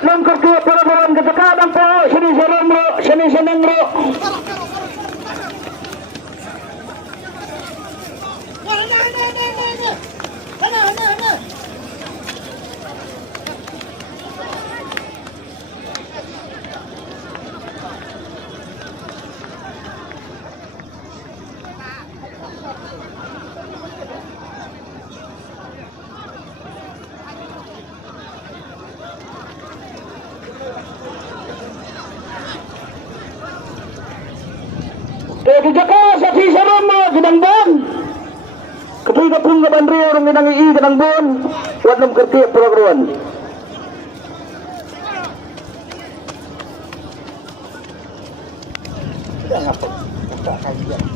lengkap ke pelabuhan ketekanan po sini senengro di Jakarta sa Sarama ginangban kapung ka bandri orang ginangi ginangban wadlam kerti pelabuhan Tidak ngapa buka kajian.